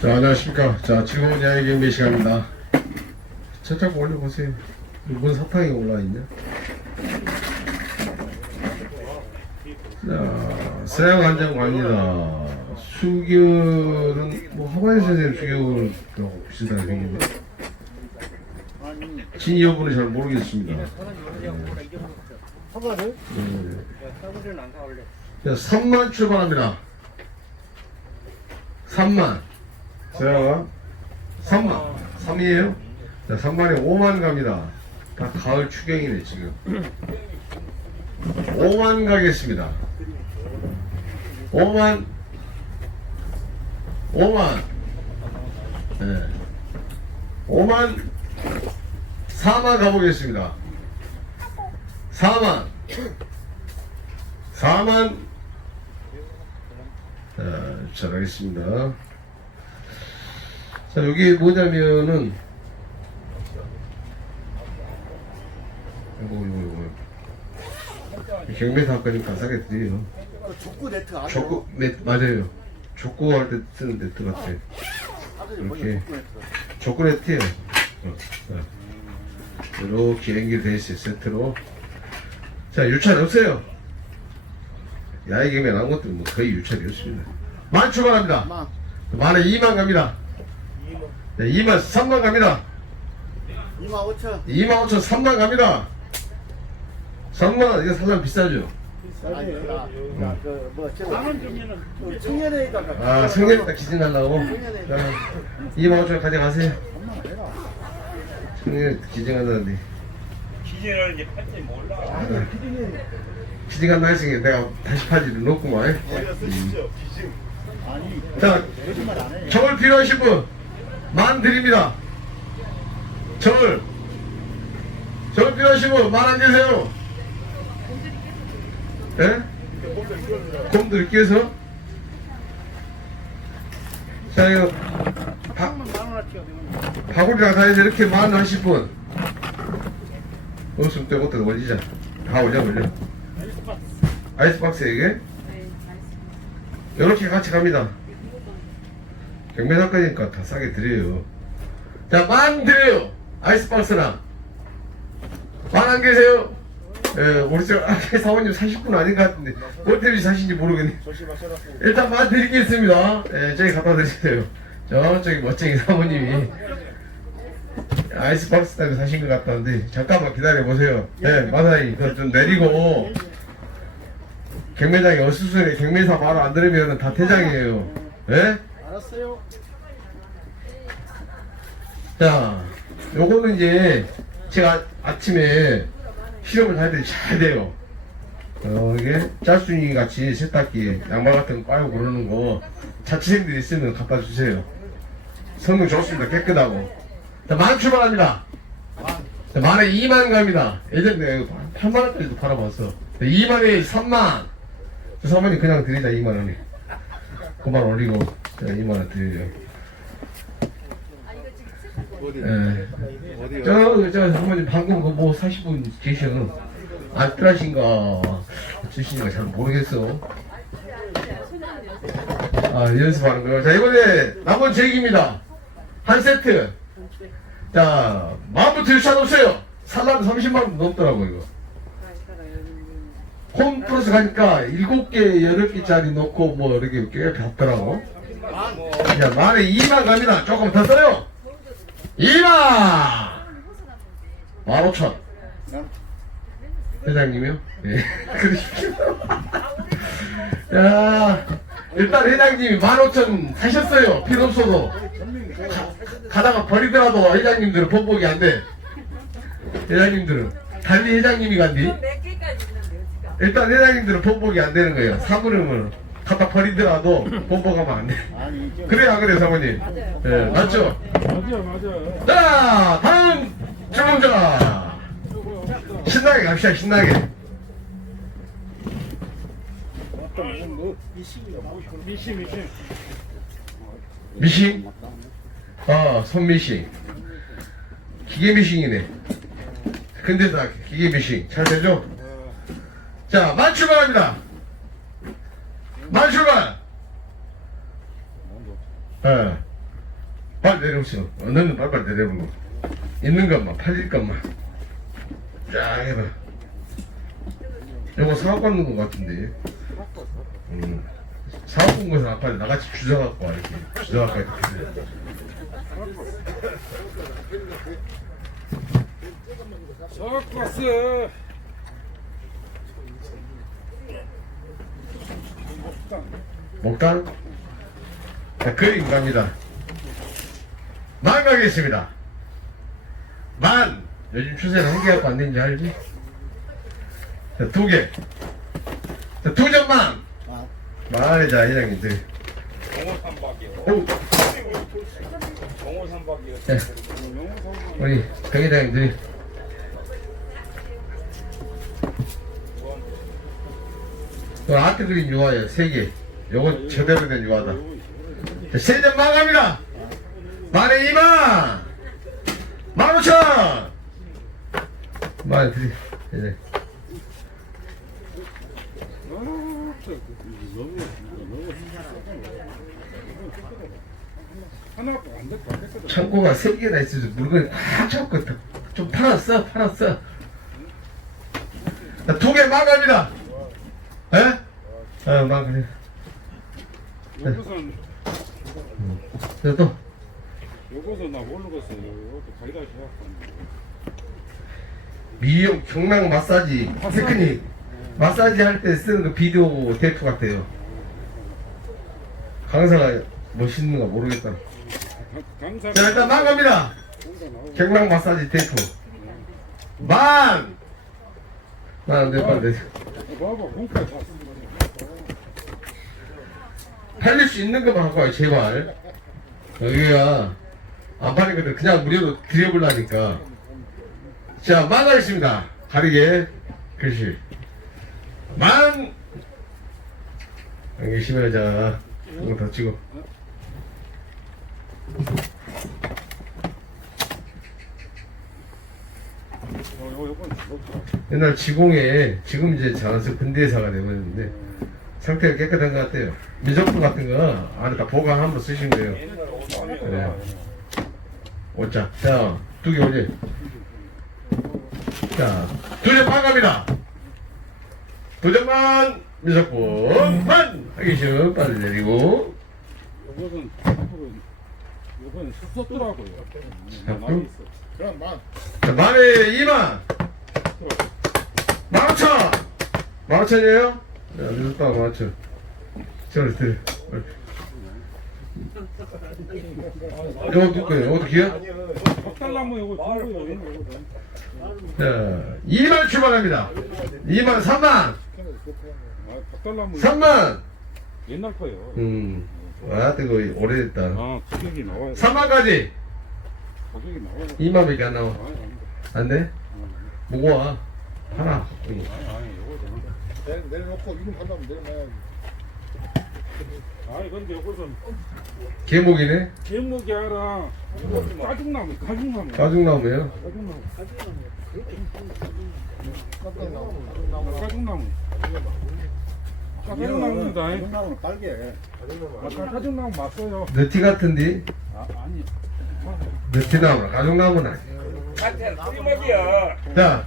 자, 안녕하십니까. 자, 즐거운 야외 경배 시간입니다. 살짝 올려보세요. 뭔 사탕이 올라있냐? 자, 서양 한장 갑니다. 수결은, 뭐, 하바이 선생님 수결하고 비슷하게 생겼네. 진이 여부는 잘 모르겠습니다. 네. 자, 3만 출발합니다. 3만. 자, 3만. 3이에요? 자, 3만에 5만 갑니다. 다 가을 추경이네, 지금. 5만 가겠습니다. 5만. 5만. 네. 5만. 4만 가보겠습니다. 4만. 4만. 자, 잘 하겠습니다. 자, 여기 뭐냐면은, 이거, 이거, 이거. 경매 사건이니까 싸게 드려요. 족구 네트 아니야? 족구, 네, 맞아요. 족구 할 때 쓰는 네트 같아. 아들이 이렇게. 족구 네트. 족구 네트요. 어, 어. 이렇게 연결되어 있어요, 세트로. 자, 유찰 없어요. 야외 경매 나온 것들 뭐 거의 유찰이 없습니다. 만 출발합니다. 마. 만에 2만 갑니다. 네, 2만 3만 갑니다. 2만 5천. 2만 5천 3만 갑니다. 3만 이거 살려면 비싸죠. 아니 그뭐 저거 아 성년이다 기증하려고. 자, 2만 5천 가져가세요. 성년 기증한다는데 기계를 이제 팔지 몰라. 아니 피디님 기증한다 했으니 내가 다시 팔지를 놓구만. 아니 자 거짓말 안 해. 저울 필요하신 분 만 드립니다. 저울 저울 필요하신 분만안 계세요? 예? 곰 드릴게요. 자 이거 바, 바구리랑 다 해서 이렇게 만원 하실 분. 웃음 때 것도 올리자. 다 올려 올려 아이스박스. 이게? 이렇게 같이 갑니다. 경매 사건이니까 다 싸게 드려요. 자 만 드려요. 아이스박스나 만안 계세요 예, 우리 저 아, 사모님 사실 분 아닌 것 같은데 뭐 때문에 사신지 모르겠네 일단 만 드리겠습니다 예, 저기 갖다 드리세요 저쪽이 멋쟁이 사모님이 아이스박스 때문에 사신 것 같다는데 잠깐만 기다려 보세요. 네, 마사이 그거 좀 내리고 경매장에 어수선에 경매사 말 안 들으면 다 퇴장이에요. 예? 알았어요. 자, 요거는 이제 제가 아침에 실험을 할 때 잘 돼요. 어, 이게 짤순이 같이 세탁기 양말 같은 거 빨고 그러는 거 자취생들이 있으면 갖다 주세요. 성능 좋습니다. 깨끗하고. 자, 만 출발합니다. 자, 만에 2만 갑니다. 예전에 내가 이거 8만원까지도 팔아봤어. 2만에 3만. 저 사모님 그냥 드리자, 2만원에. 그만 올리고, 제가 2만원 드려요. 예. 저, 저, 사모님 방금 그뭐 사실 분 계셔. 안 뜨라신가, 주시는가 잘 모르겠어. 아, 연습하는 거요. 자, 이번에 남은 제기입니다. 한 세트. 자, 마음부터 유찬 없어요. 살라면 30만원 넘더라고, 이거. 홈 플러스 가니까 7개, 8개짜리 넣고 뭐 이렇게 꽤 받더라고. 자, 만에 2만 갑니다. 조금 더 써요. 2만! 15,000. 회장님이요? 예. 야, 일단 회장님이 15,000 사셨어요. 필요 없어도. 가 다가 버리더라도 회장님들은 번복이 안 돼. 회장님들은. 달리 회장님이 간디. 일단 회장님들은 번복이 안 되는 거예요. 사부름을 갖다 버리더라도 번복하면 안 돼. 아니 좀 그래, 안 그래요, 사모님? 맞아요. 예, 맞죠? 맞아, 맞아. 자, 다음 주문자. 신나게 갑시다, 신나게. 미시 미시. 미싱? 어, 손미싱. 기계 미싱이네. 근데 다 기계 미싱. 잘 되죠? 자, 만 출발합니다. 만 출발! 예. 빨리 내려오시오. 너는 빨리빨리 내려오고. 있는 것만, 팔릴 것만. 쫙 해봐. 요거 사업 받는 것 같은데. 음. 사업 본 것은 아까 나같이 주워갖고 와, 이렇게. 주워갖고 이렇게. 섞었어. 목단? 자, 그림 갑니다. 만 가겠습니다. 만! 요즘 추세는 한 개 갖고 안 되는지 알지? 자, 두 개. 자, 두 점만! 만에 자, 회장님들. 오! 자, 우리 강 회장님들. 또 아트 그림 유화예요, 세 개. 요거 제대로 된 유화다. 자, 세점 망합니다! 만에 이만! 만 오천! 만 드리, 네. 창고가 세 개나 있어서 물건이 꽉 찼거든. 좀 팔았어, 팔았어. 두개 망갑니다. 에? 어, 망가네. 요것은 자, 또. 요것은 나 모르겠어. 요것도 가이다 시작. 미용 경락 마사지 테크닉 마사지 할 때 쓰는 그 비디오 테이프 같아요. 강사가 멋있는 가 모르겠다. 감사. 자 일단 망갑니다. 경락 마사지 테이프 만. 안돼. 봐봐, 공까지 다. 팔릴 수 있는 것만 갖고 와요 제발. 여기가 안 팔리거든 그냥 무료로 드려보려니까. 자 만가겠습니다. 가리게 글씨 만. 여기 심해자 이거 더 찍어. 요, 요, 요건 죽었다. 옛날 지공에 지금 이제 자라서 근대사가 되버렸는데 상태가 깨끗한 것 같아요. 미적분 같은 거 안에다 보관 한번. 옛날 오삼이요. 그래요. 오자. 자, 두개 오지. 자, 두점 반갑니다. 두 점만 미적분 만 하기시오 빨리 내리고 앞으로 요건 썼더라고요. 많이 있어. 그럼 만. 자, 만에 2만 만 오천 만 오천이에요? 야, 늦었다 만 오천 저를 드려 이거 누구예요? 이것도 기야? 박달나무 요거 좋고요. 요거. 자, 2만 출발합니다. 2만, 3만, 아, 박달나무 3만. 옛날 거요. 음, 아, 뜨거 오래됐다. 아, 가격이 나와요. 3만까지 가격이 나와요. 2만밖에 안 나와. 아니, 아니, 안 돼? 무거워. 하나. 아니, 아니, 요거 내려놓고 이름 한다면 내려놔야지. 아니, 근데 요것은 개목이네? 제목이 아니라 가죽나무, 가죽나무. 가죽나무예요? 가죽나무. 깜짝 나무. 가죽나무. 가죽나무입니다. 나무는 빨개. 아까 가죽나무 맞어요. 너티 같은데? 아, 아니. 너티나무나 가죽나무는 아니야. 자,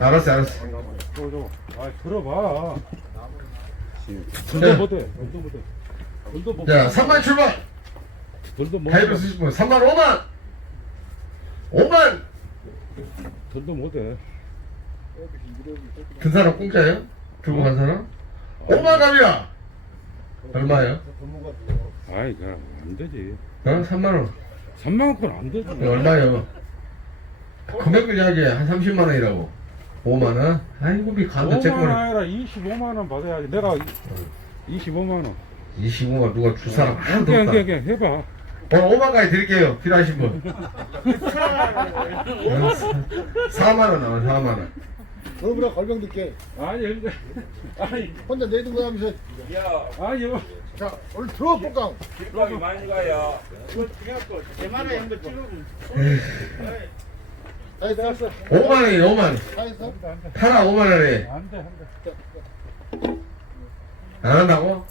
알았어, 알았어. 저, 저. 아, 들어봐. 네. 돈도 못해. 돈도 못해. 돈도 못. 자, 3만 출발! 돈도 못. 가입을 쓰실 분, 3만 5만! 5만! 돈도 못해. 든 사람 공짜예요? 들고 간 사람? 5만 갑이야! 얼마예요? 아이, 그럼 안 되지. 어? 3만원. 3만 원건 안 되지. 얼마요? 금액을 이야기해. 한 30만 원이라고. 5만 원? 아이고, 미 간도 5만 원 쬐끔만. 아니라 25만 원 받아야지. 내가 25만 원. 25만 원 누가 줄 사람 하나도 그냥 없다. 그냥 그냥 해봐. 오늘 5만까지 드릴게요. 필요하신 분. 4만 원 나와, 4만 원. 너보다 걸병 듣게. 아니 근데 아니 혼자 거 하면서. 야, 아니 뭐 자, 얼른 들어, 뽀깡. 뒷박이 많이 가요. 다 했어, 다 했어. 5만 원이에요 5만 원 다 했어? 하나 5만 원에 안 돼 안 돼 안 한다고?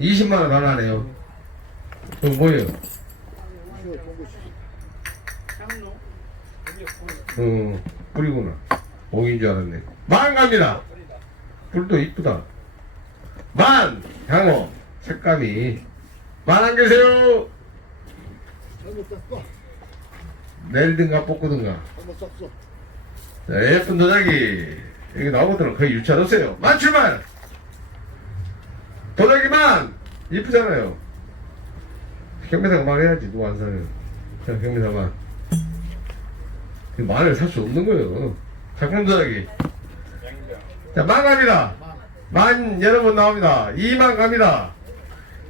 20만 원 안 하네요 그럼 뭐예요? 쉬워, 좋은 거 쉬워. 어 뿌리구나 목인 줄 알았네. 만 갑니다. 뿔도 이쁘다. 만! 향어. 색감이. 만 안 계세요? 잘못 썼어. 자, 예쁜 도자기. 여기 나오거든. 거의 유치하셨어요. 만 출발! 도자기만! 이쁘잖아요. 경매사가 말해야지 누가 안 사요 자 경매사만. 그 말을 살 수 없는 거예요 작품 도자기 자 만 갑니다 만 여러 번 나옵니다 2만 갑니다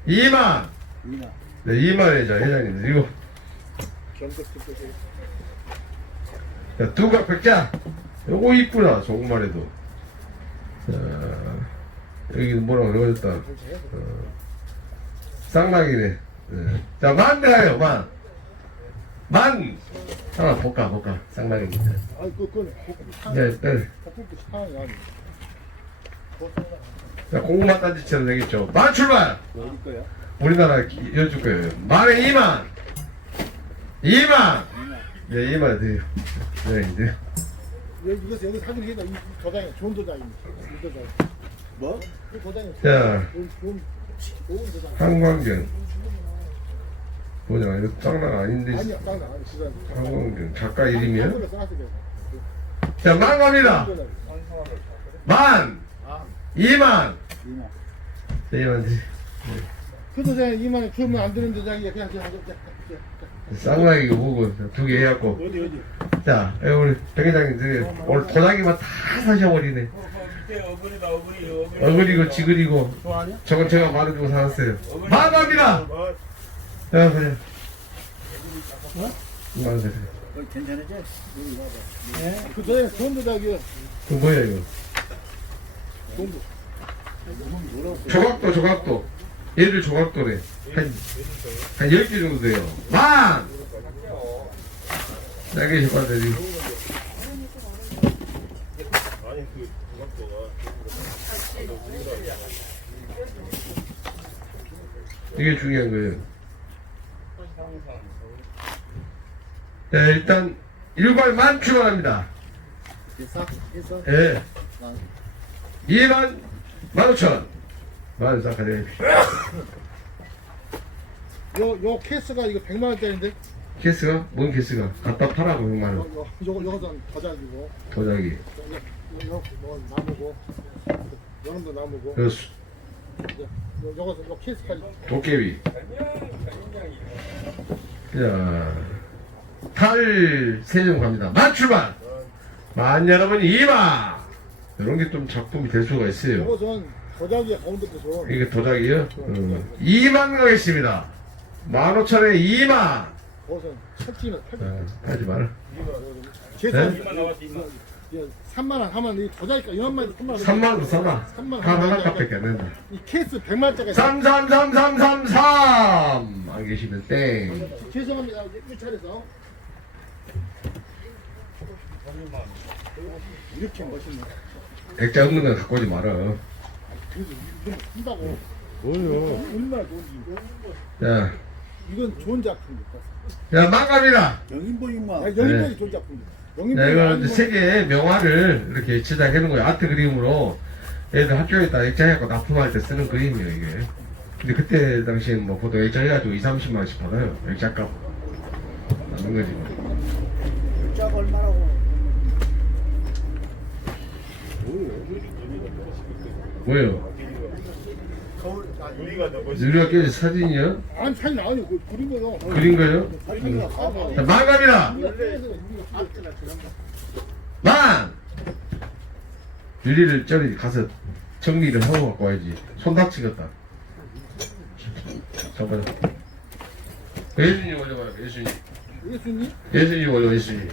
2만 이나. 네 2만에 자 회장님 그리고. 자, 두각 백자. 요거 이쁘다, 조금만 해도. 자, 여기는 뭐라고 그러졌다. 어, 쌍락이네. 네. 자, 만 대하요, 만. 만! 하나 볼까, 볼까. 쌍락입니다. 아이, 그, 그건, 복 네, 네. 복부 상황이 아니. 자, 공만 딴짓해도 되겠죠. 만 출발! 어디 거야? 우리나라 기- 여줄 거예요. 만에 2만! 2만! 네, 2만 드세요. 네, 이제. 여기, 이거, 여기 사진 해다. 이 도장이 좋은 도장입니다. 이 도장. 뭐? 이 도장이 자. 좋은, 좋은, 좋은 도장. 한광경. 뭐냐, 이거 쌍락 아닌데. 아니야, 깡나. 아니, 진짜. 한광경. 작가 이름이야? 써놨어, 그래서. 자, 만 갑니다! 도장. 만! 아, 2만! 이나. 네, 2만 드세요. 그 도장에 2만원 주면 안 되는 도장이야. 그냥, 그냥, 그냥, 그냥. 쌍락 이거 보고 두 개 해갖고. 어디, 어디? 자, 우리 백회장님, 저기 오늘 도자기만 다 사셔버리네. 그 밑에 어글이다, 어글이, 어글이. 어글이고 지글이고. 좋아하냐? 저건 제가 말해주고 살았어요. 만 갑니다! 자, 그냥. 만 드세요. 괜찮으지? 그 도장에 좋은 도장이야. 그 뭐야, 이거? 좋은 도 조각도, 조각도. 얘들 조각도래. 한, 한 10개 정도 돼요. 만! 날개 셔봐야지. 이게 중요한 거예요. 자, 일단, 일괄만 출발합니다. 예. 만. 2만 15,000. 만 싹하네. 요, 요 케이스가 이거 100만 원짜리인데? 케이스가? 뭔 케이스가? 갖다 팔라고 100만 요, 원. 요, 요거, 요거는 도자기고, 도자기. 요, 요, 요건 나무고, 요놈도 나무고, 그 수- 요, 요것은 요 케이스까지. 도깨비. 자, 탈 세점 갑니다. 만 출발! 만 여러분 2만! 이런 게 좀 작품이 될 수가 있어요. 가운데. 이게 도자기요? 어. 2만 가겠습니다. 15,000에 2만! 그것은 철지는 팔 아, 하지 마라. 계산. 네? 2만 나왔어, 2만. 3만 원 하면 이 도자기가 이만 만 3만 원. 3만원도 싸다. 삼만 원. 한 하나 값밖에 안 된다. 이 케이스 100만 원짜리. 333333! 안 계시면 땡. 죄송합니다. 이 차례서. 이렇게 멋있네. 액자 없는 건 갖고 오지 마라. 뭐요 얼마나 좋은지. 자, 이건 좋은 작품이다. 자, 망갑니다. 영인보이만. 영인보이 좋은 작품이다. 자, 영인보이. 이거 이제 세계 명화를 이렇게 제작해 놓은 거예요. 아트 그림으로. 애들 학교에다 액자해갖고 납품할 때 쓰는 그림이에요, 이게. 근데 그때 당시엔 뭐 보통 액자 해가지고 2, 30만원씩 받아요. 액자값. 남는 거지. 뭐. 짝 얼마라고. 거울. 아, 유리가 깨진 사진이요? 아니 사진 아니 그 그린 거요. 그린 거요? 사진이야. 자, 망갑니다. 만! 유리를 저리 가서 정리를 하고 갖고 와야지. 손 다치겠다. 잠깐만. 예수님 올려봐라, 예수님. 예수님? 예수님 올려, 예수님.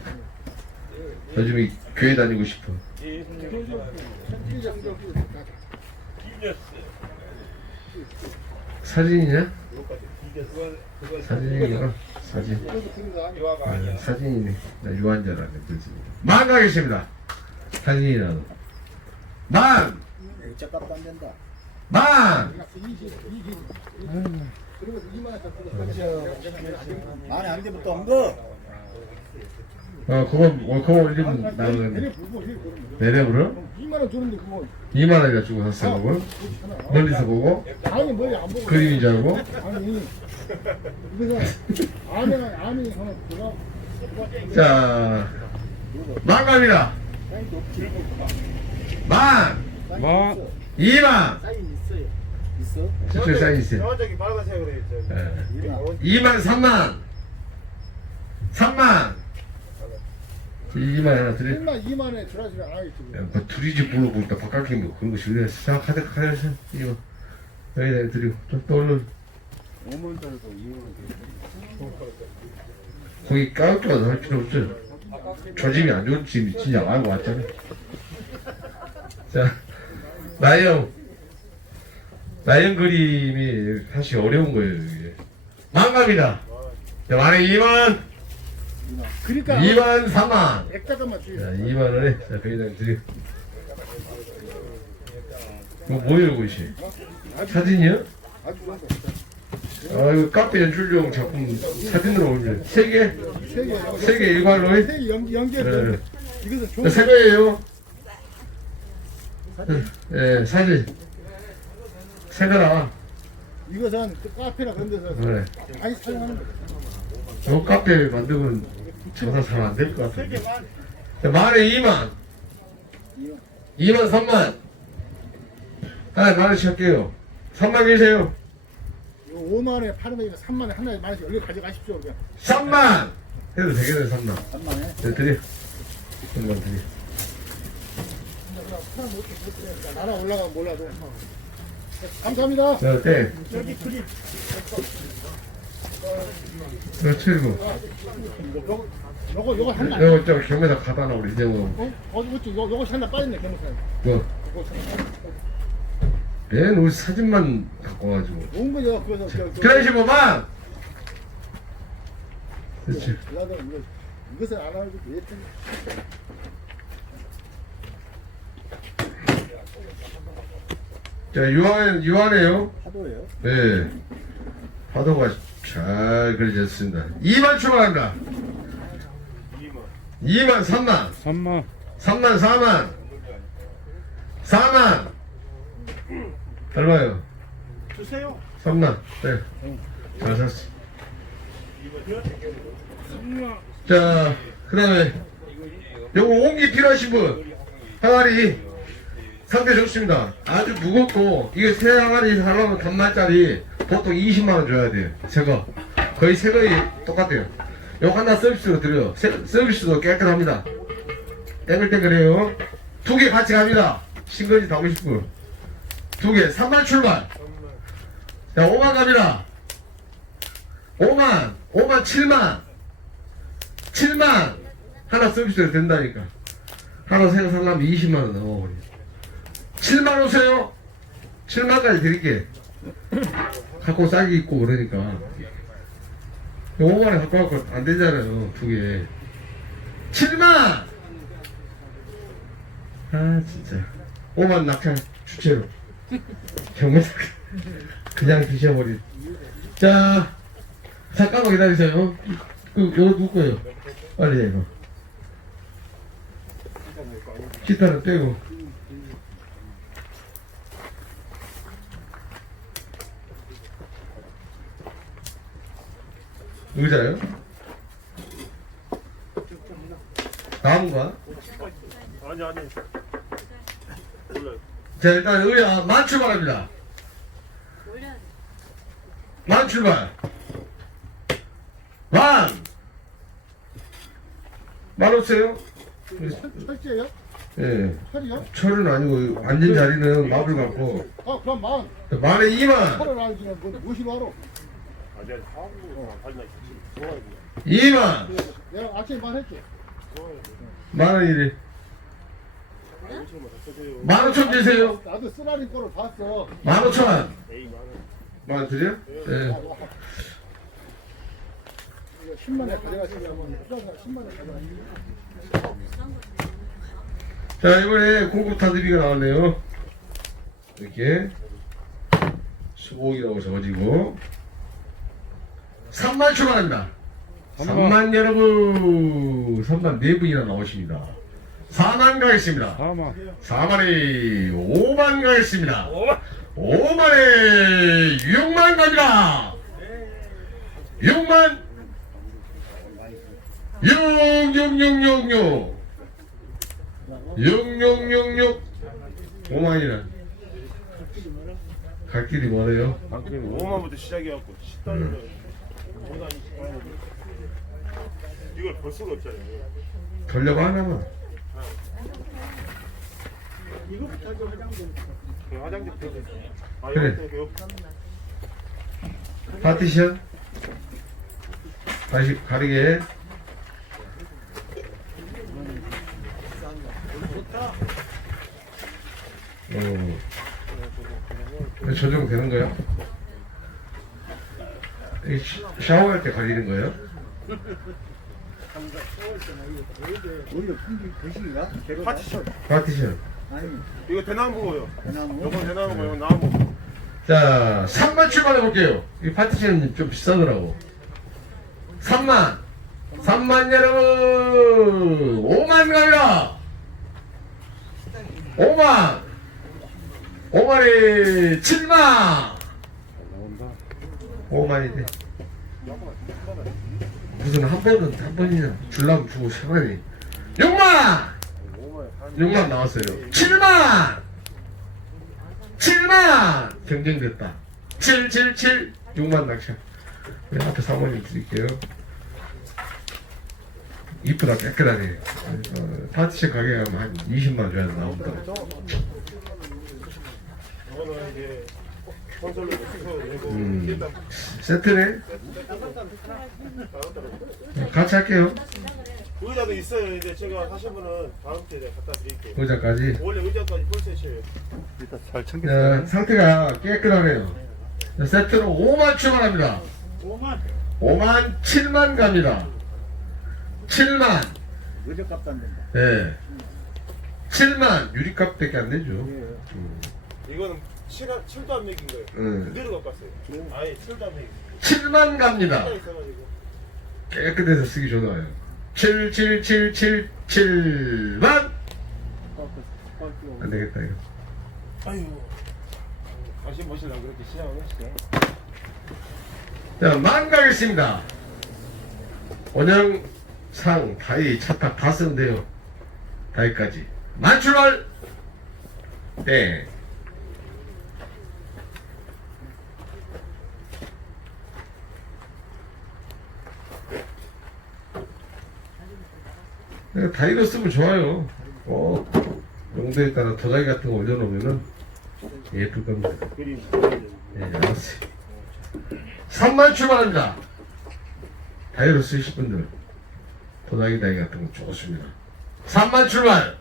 요즘에 교회 다니고 싶어. 사진이냐? 사진이구나. 사진. 아. 사진이네. 나 유한자라네. 만 가겠습니다. 사진이라도. 만! 값도 안 된다. 만! 그리고 2만 원 만에 안 되면 또 엉거. 어, 그건, 어, 그거 올리면 내내 나오는데. 불고 해 그러면. 내내부로? 2만 원 주는데 그거 2만원이나 주고 샀어, 그걸? 멀리서 보고? 아니 머리 안 보고 그림인 줄 알고? 아니 이거는 아내가 아니 하나 들어 자, 만갑니다. 만! 만. 2만! 사인 있어요 있어? 사인 있어요. 저기 빨간색으로 있죠 예. 2만 3만 3만 2만 하나 드려 1만 2만 원에 들어주면 안 하겠지 야, 뭐 둘이 집 불러보니까 바깥에 뭐. 그런 거 싫어 생각하다 가야지 이거. 여기다 드리고 또, 또 얼른 5만 달에서 2만 원 거기 까웃까웃 할 필요 없죠 저 집이 안 좋은 집이 진짜 알고 왔잖아. 자 나영. 나영 그림이 사실 어려운 거예요 이게. 망갑이다. 자 만에 2만 그러니까 2만 3만 액자값만 자, 주요 2만 원에 자, 거기다 드려. 이거 뭐예요, 이것이? 사진이요? 아주 아, 이거 카페 연출용 작품 사진으로 올려. 세 개? 세 개 세 일괄로 해? 연결 네. 이것은 좋은 새 거예요. 예, 사진. 새 거라. 이것은 그 카페나 그런 데서 그래. 많이 사용하는 거요 카페 만들면 장사 잘안될 것 같은데. 자, 만에 2만. 2만 3만. 하나 만 원씩 할게요. 3만 계세요. 5만 원에 파는 거니까 3만 원에 하나에 만 원씩 얼른 가져가십시오 그냥 3만! 해도 되겠네, 3만. 3만에? 네, 드려. 3만 드려. 사람 못 못해 나라 올라가면 몰라도 감사합니다 자, 때. 여기 그림 이거. 요거 요거 요거 하나 이거 저 경매다 갖다 놔, 우리 이제는. 어? 어디 어디 요거 요거 하나 빠졌네 경무사님 뭐. 요거 하나 얘는 우리 사진만 갖고 와가지고. 좋은 거죠 그래서 저- 저- 그래, 15만! 그렇지. 나도 이거 이것을 안왜 텐데 자, 유한, 유한해요. 파도예요? 네. 파도가 잘 그려졌습니다. 2만 출발합니다. 2만, 3만. 3만. 3만, 4만. 4만. 얼마요? 주세요 3만. 네. 잘 샀어. 자, 그 다음에, 요거 옹기 필요하신 분, 항아리, 상태 좋습니다. 아주 무겁고, 이게 새 항아리 사려면 단말짜리 보통 20만 원 줘야 돼요. 새거. 거의 새 거이 똑같아요. 요거 하나 서비스로 드려요. 세- 서비스도 깨끗합니다. 땡글땡글해요. 두 개 같이 갑니다. 신거지 다 오고 싶고. 두 개, 3만 출발. 자, 5만 갑니다. 5만, 5만, 7만, 7만 하나 서비스로 된다니까. 하나 새거 살려면 20만 원 넘어버려. 7만 오세요. 7만까지 드릴게. 갖고 싸게 입고 그러니까. 5만 원 갖고 갖고 안 되잖아요. 두 개. 7만. 아 진짜. 5만 낙찰 주체로. 정말 그냥 드셔버리. 자, 잠깐만 기다리세요. 그, 이거 누구 거예요? 빨리 해, 이거. 기타는 떼고. 의자요? 나무가? 아니 아니 자, 일단 의자 만 출발합니다. 만 출발. 만! 만 없어요? 철제요? 예. 철이요? 철은 아니고, 앉은 자리는 마블 같고, 아 그럼 만 만에 2만! 철을 안 주면 뭐 무시로 하러 2만! 내가 아침에 말했지 만 원 이래. 만 오천 주세요. 나도 쓰라린 거로 봤어. 만 오천 원. 만 드려? 네. 이거 10만 원 가져가시려면 부자가 10만 원 가져가시면 자, 이번에 공급 타드비가 나왔네요. 이렇게. 15억이라고 적어지고. 3만 출발합니다. 3만 여러분. 3만 4분이나 나오십니다. 4만 가겠습니다. 다마 4만에 5만 가겠습니다. 5만에 6만 갑니다. 6만 6666 6666 5만이나 갈 길이 뭐래요? 5만부터 시작해갖고 10달러를 이걸 벌 수가 없잖아요. 돌려고 하나만 그 화장실 펴고. 아, 그래. 이거 그 파티션 다시 가리게 어. 조정되는 거야? 샤워할 때 가리는 거예요? 원래 풍기 대식이가? 파티션. 파티션 아니 이거 대나무고요. 대나무. 이건 대나무고 이건 나무. 자 3만 출발해 볼게요 이 파티션 좀 비싸더라고 3만 3만 여러분 5만 갑니다 5만 5만에 7만 나온다 5만이 돼 무슨 한 번은 한 번이나 줄라면 주고 시간이 6만! 6만 나왔어요. 7만! 7만! 경쟁됐다. 777 6만 낙차 네, 앞에 사모님 드릴게요. 이쁘다 깨끗하네. 어, 파티션 가게 가면 한 20만 줘야 내고 음. 세트네 같이 할게요 의자도 있어요. 이제 제가 하신 분은 다음 주에 갖다 드릴게요. 의자까지 원래 의자까지 풀셋이에요. 일단 잘 자, 상태가 깨끗하네요. 자, 세트로 5만 출발합니다. 5만 5만 7만 갑니다. 7만. 의젓값도 안 된다. 예. 7만 유리값밖에 안 되죠. 음. 이거는 7, 7도 안 매긴 거예요. 음. 그대로 갖고 왔어요. 아예 7도 안 매긴 7만 갑니다. 하나 있어가지고. 깨끗해서 쓰기 좋아요. 7, 7, 7, 7, 7만. 안 되겠다 이거. 아유. 다시 모시려고 그렇게 시작을 했어요. 자, 만 가겠습니다. 원형, 상, 다이, 차탁 다 쓰면 돼요. 다이까지. 만 출발! 네. 다이로 쓰면 좋아요. 어, 용도에 따라 도자기 같은 거 올려놓으면은 예쁠 겁니다. 네, 알았어요. 3만 출발합니다. 다이로 쓰실 분들 도자기 다이 같은 거 좋습니다. 3만 출발.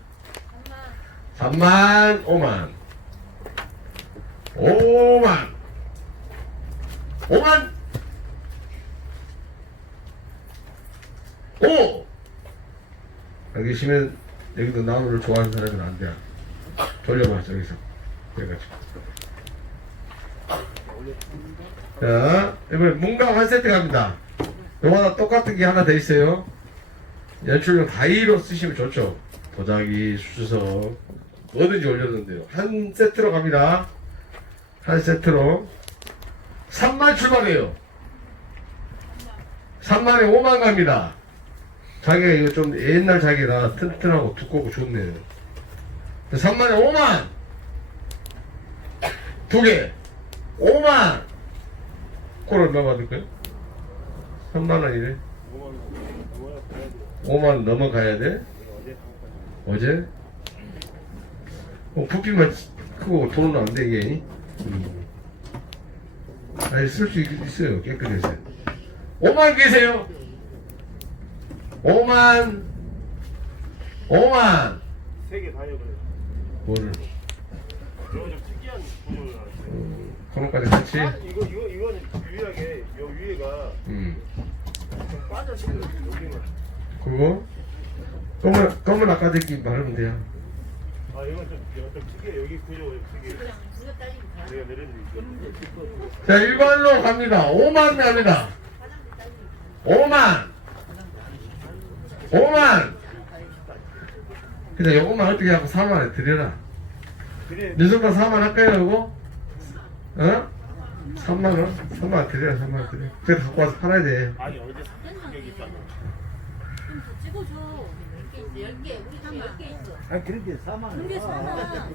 3만 5만 5만 5만 5 안 계시면 여기도 나무를 좋아하는 사람은 안 돼요. 돌려봐 저기서 그래가지고 자, 이번에 문강 한 세트 갑니다. 요거나 똑같은 게 하나 더 있어요. 연출용 다이로 쓰시면 좋죠. 도자기, 수수석, 뭐든지 올려놓는데요. 한 세트로 갑니다. 한 세트로. 3만 출발해요. 3만에 5만 갑니다. 자기가 이거 좀 옛날 자기라 튼튼하고 두껍고 좋네요. 3만에 5만! 두 개! 5만! 콜 얼마 받을까요? 3만 원이네. 5만 원 넘어가야 돼? 어제? 어, 부피만 크고 돈은 안 되게. 음. 아니, 쓸 수 있어요. 깨끗해서. 5만 계세요? 5만 5만 세개 다 해버려요. 뭐를 저거 좀 특이한 구조를 나왔어요. 그런까지 같이 아, 이거 이거 이거는 유일하게 요 위에가 음 좀 빠져서 여기만. 그거 검은 검은 아까들끼 바르면 돼요 아 이건 좀 이건 좀 특이해. 여기 구조가 좀 특이해. 이거. 내가 내려드릴게요. 자 일반로 갑니다 5만 갑니다 5만 5만 근데 요것만 어떻게 하고 4만에 드려라 민석과 4만 할까요 이거? 어? 3만원? 3만원 드려라 3만원 드려 그래 갖고 와서 팔아야 돼 아니 어제 가격이 있다고. 좀 더 찍어줘. 10개 있어, 10개. 우리 집에 10개 있어. 아 그런데 4만 원. 근데 사나.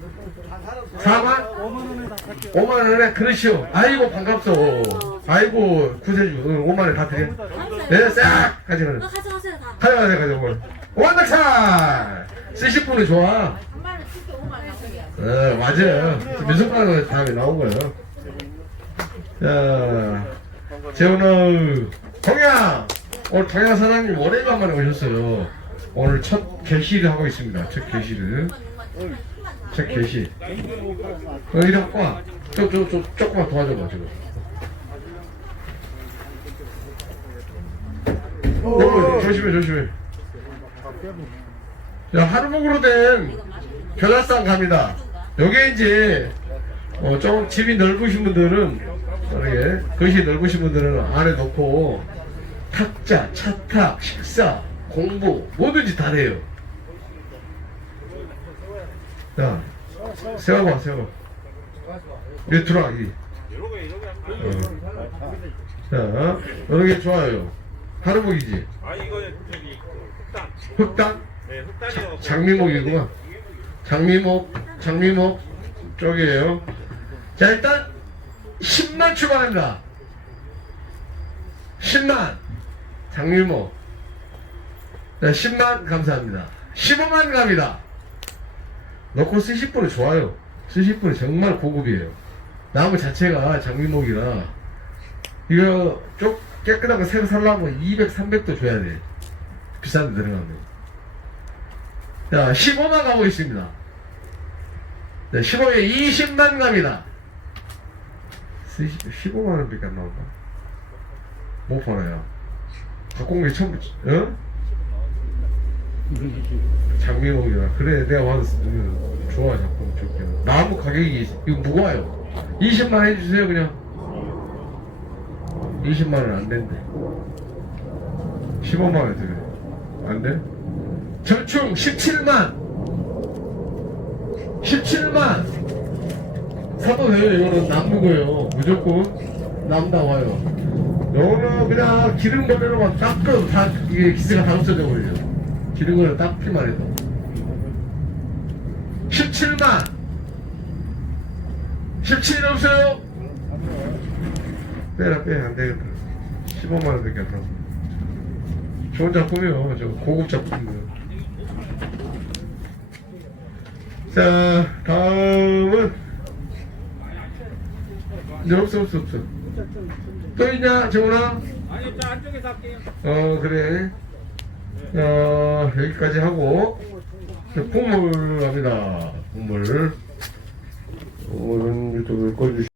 4만? 5만 원에 다 살게. 5만 원에 그러시오 아이고 반갑소 아이고 구세주 5만원 다 드려 네 싹 가져가는 너 가져가세요, 다. 가져가세요 가져가 원덕차 쓰실 분은 좋아 한 마리 줄게 5만 원 나오게. 어 맞아요 민석과는 다음에 나온 거예요 자 재훈아 동양 오늘 동양 사장님 월요일 만에 오셨어요 오늘 첫 개시를 하고 있습니다. 첫 개시를 첫 개시 어 이리 갖고 와 저 저 저 조금만 도와줘봐 지금 어, 조심해 조심해. 자 한우목으로 된 겨자상 갑니다. 요게 이제 어, 좀 집이 넓으신 분들은 이렇게 것이 넓으신 분들은 안에 놓고 탁자, 차탁, 식사, 공부 뭐든지 다 돼요. 자, 세워봐, 세워봐. 여기 들어와, 이러고 어. 자, 어느 게 좋아요? 하루목이지? 아 이거는 저기 흑당 흑당? 네 흑당이라고 장미목이구만. 장미목, 장미목 쪽이에요. 자, 일단 10만 출발합니다. 10만. 장미목. 자, 10만 감사합니다. 15만 갑니다. 넣고 쓰실 분은 좋아요. 쓰실 분은 정말 고급이에요. 나무 자체가 장미목이라 이거 좀 깨끗한 거 새로 살려면 200, 300도 줘야 돼. 비싼 데 들어가면. 자, 15만 가보겠습니다. 네, 15에 20만 갑니다. 15만 원 밖에 안 나온다. 못 보나요? 갖고 온게 처음, 어? 장미목이라. 그래, 내가 와서 음, 좋아, 자꾸. 좋게. 나무 가격이, 이거 무거워요. 20만 해주세요, 그냥. 20만 원 안 된대. 15만 원 드려. 안 돼? 전충 17만 17만 사도 돼요 이거는 남무고요 무조건 남 나와요 요거는 그냥 기름 거대로만 닦아도 다 이게 기세가 다 없어져 버려요 기름 거를 닦기만 해도. 17만. 17 없어요? 빼라 빼 안되겠다. 15만 원밖에 안 나와. 좋은 작품이요. 저 고급 작품이에요. 자, 다음은 이제 없어 없어 없어. 또 있냐, 정훈아? 아니 저 안쪽에서 할게요. 어 그래. 어 여기까지 하고 국물 갑니다. 국물. 오늘은 이쪽을 꺼주시.